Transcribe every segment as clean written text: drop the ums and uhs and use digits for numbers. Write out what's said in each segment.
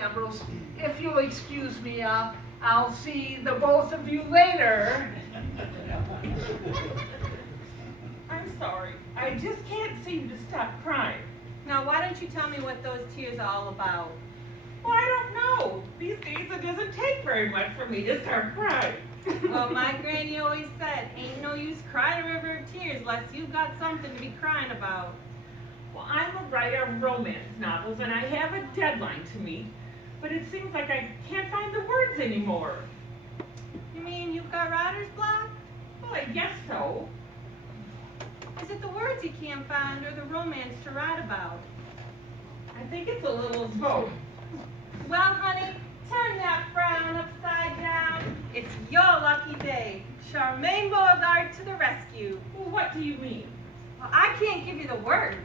Ambrose. If you'll excuse me, I'll see the both of you later. I'm sorry. I just can't seem to stop crying. Now, why don't you tell me what those tears are all about? Well, I don't know. These days it doesn't take very much for me to start crying. Well, my granny always said, ain't no use crying a river of tears unless you've got something to be crying about. Well, I'm a writer of romance novels and I have a deadline to meet, but it seems like I can't find the words anymore. You mean you've got writer's block? Well, I guess so. Is it the words you can't find or the romance to write about? I think it's a little of both. Well, honey, turn that frown upside down. It's your lucky day. Charmaine Beauregard to the rescue. Well, what do you mean? Well, I can't give you the words,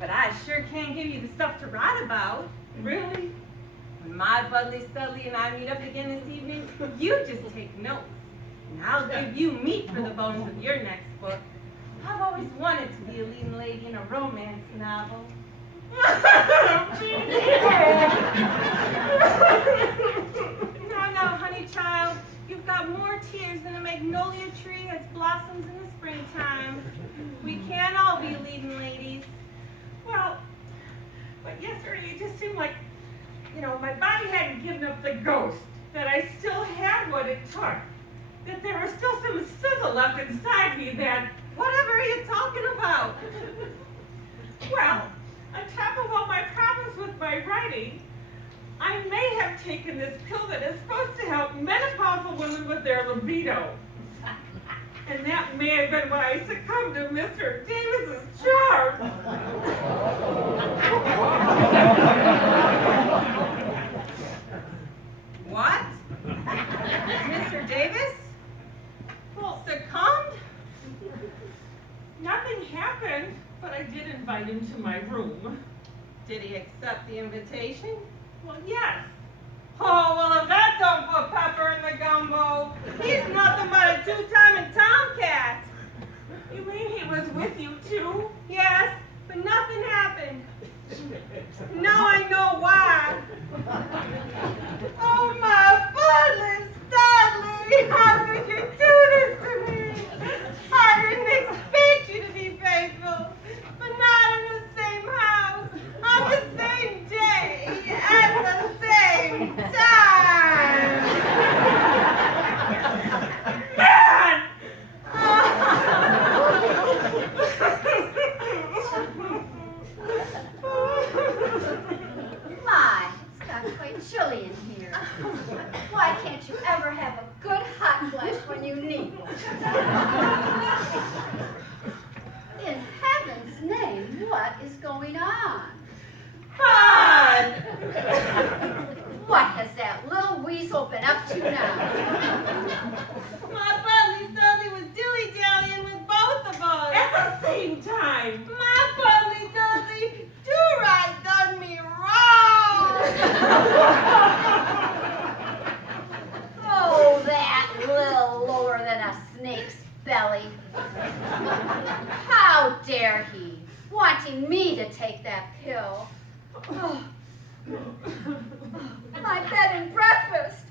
but I sure can give you the stuff to write about. Really? When my Budley Studley and I meet up again this evening, you just take notes. And I'll give you meat for the bones of your next book. I've always wanted to be a leading lady in a romance novel. No, honey child. You've got more tears than a magnolia tree has blossoms in the springtime. We can't all be leading ladies. Well, but yesterday it just seemed like, my body hadn't given up the ghost, that I still had what it took, that there was still some sizzle left inside me that... Whatever are you talking about? Well, on top of all my problems with my writing, I may have taken this pill that is supposed to help menopausal women with their libido. And that may have been why I succumbed to Mr. Davis's charm. What? Mr. Davis? Well, Succumbed? nothing happened, but I did invite him to my room. Did he accept the invitation? Well, yes. Oh, well, if that don't put pepper in the gumbo, he's nothing but a two-timing tomcat. You mean he was with you too? Yes, but nothing happened. Now I know why. Oh, my Budley Studley, how could you do this to me? I didn't expect you to be faithful, but not in the same house, on the same day, at the same time. Man! My, it's got quite chilly in here. Why can't you ever have a good hot flash when you need one? In heaven's name, what is going on? Fun! What has that little weasel been up to now? My Budley Studley was dilly-dallying with both of us. At the same time. My Budley Dudley do-right done me wrong. Oh, that little lower than a snake's belly. How dare he, wanting me to take that pill? Oh. My bed and breakfast.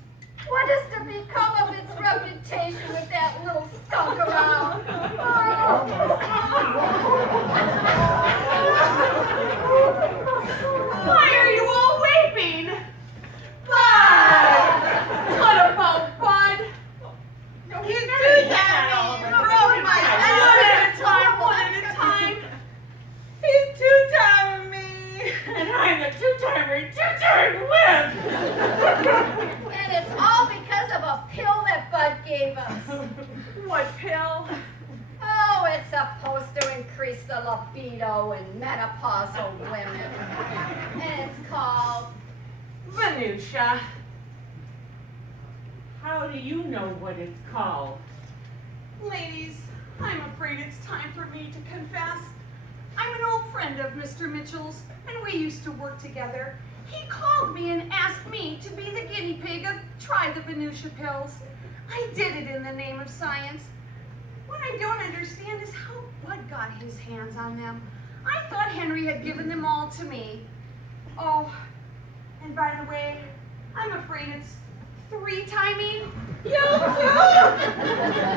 What is to become of its reputation with that little skunk around? Why are you all weeping? Bud! What about Bud? You do that to me. You broke my heart. One at a time. He's two-timing me. And I'm the two-timer, two-time win. And it's all because of a pill that Bud gave us. What pill? Oh, it's supposed to increase the libido in menopausal women. And it's called... Venusia. How do you know what it's called? Ladies, I'm afraid it's time for me to confess. I'm an old friend of Mr. Mitchell's, and we used to work together. He called me and asked me to be the guinea pig and try the Venusia pills. I did it in the name of science. What I don't understand is how Bud got his hands on them. I thought Henry had given them all to me. Oh, And by the way, I'm afraid it's 3-timing. You too?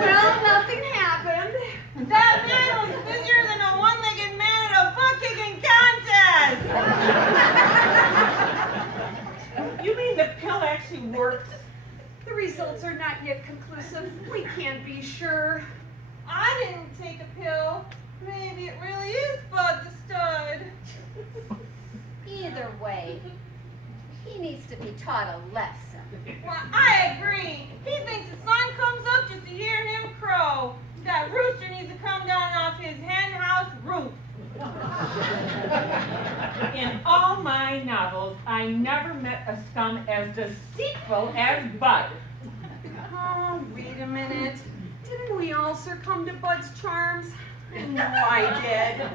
Well, nothing happened. That man was busier than a one-legged man at a butt-kicking contest. You mean the pill actually works? The results are not yet conclusive. We can't be sure. I didn't take a pill. Maybe it really is Bud the Stud. Either way, he needs to be taught a lesson. Well, I agree. He thinks the sun comes up just to hear him crow. That rooster needs to come down off his hen house roof. In all my novels, I never met a scum as deceitful as Bud. Oh, wait a minute. Didn't we all succumb to Bud's charms? No, I did.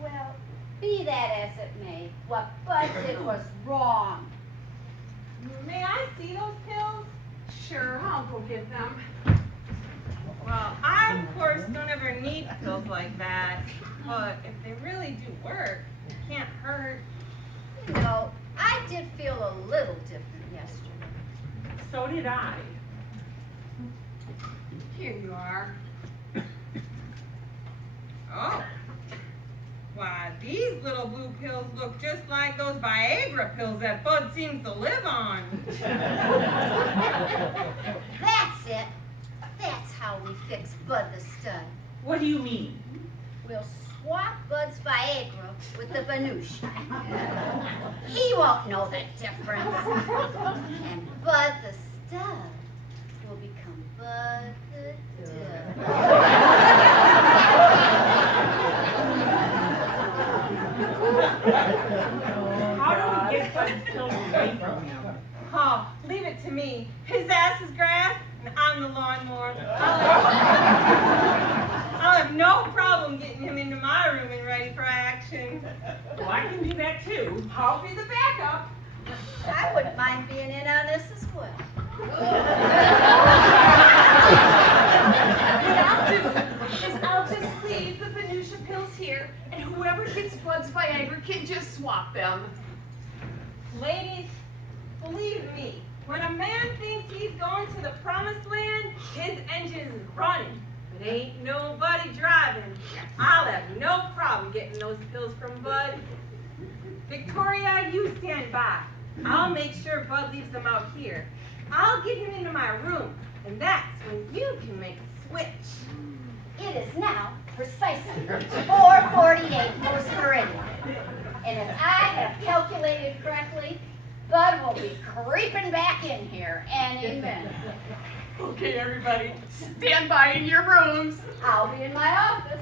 Well, be that as it may, what Bud did was wrong. May I see those pills? Sure, I'll go get them. Well, I, of course, don't ever need pills like that. But if they really do work, it can't hurt. You know, I did feel a little different yesterday. So did I. Here you are. Oh. Why, these little blue pills look just like those Viagra pills that Bud seems to live on. That's it. That's how we fix Bud the Stud. What do you mean? We'll swap Bud's Viagra with the Venusia. He won't know the difference. And Bud the Stud will become Bud the Dud. How do we get Bud's pills away from him? Oh, leave it to me. His ass is grass, and I'm the lawnmower. I'll have no problem getting him into my room and ready for action. Well, I can do that too. I'll be the backup. I wouldn't mind being in on this as well. What I'll do is I'll just leave the Venusia pills here, and whoever gets Bud's Viagra can just swap them. Ladies, believe me, when a man thinks he's going to the promised land, his engine's running. But ain't nobody driving. I'll have no problem getting those pills from Bud. Victoria, you stand by. I'll make sure Bud leaves them out here. I'll get him into my room, and that's when you can make a switch. It is now precisely 4:48 post meridian. And if I have calculated correctly, Bud will be creeping back in here any minute. Okay, everybody, stand by in your rooms. I'll be in my office.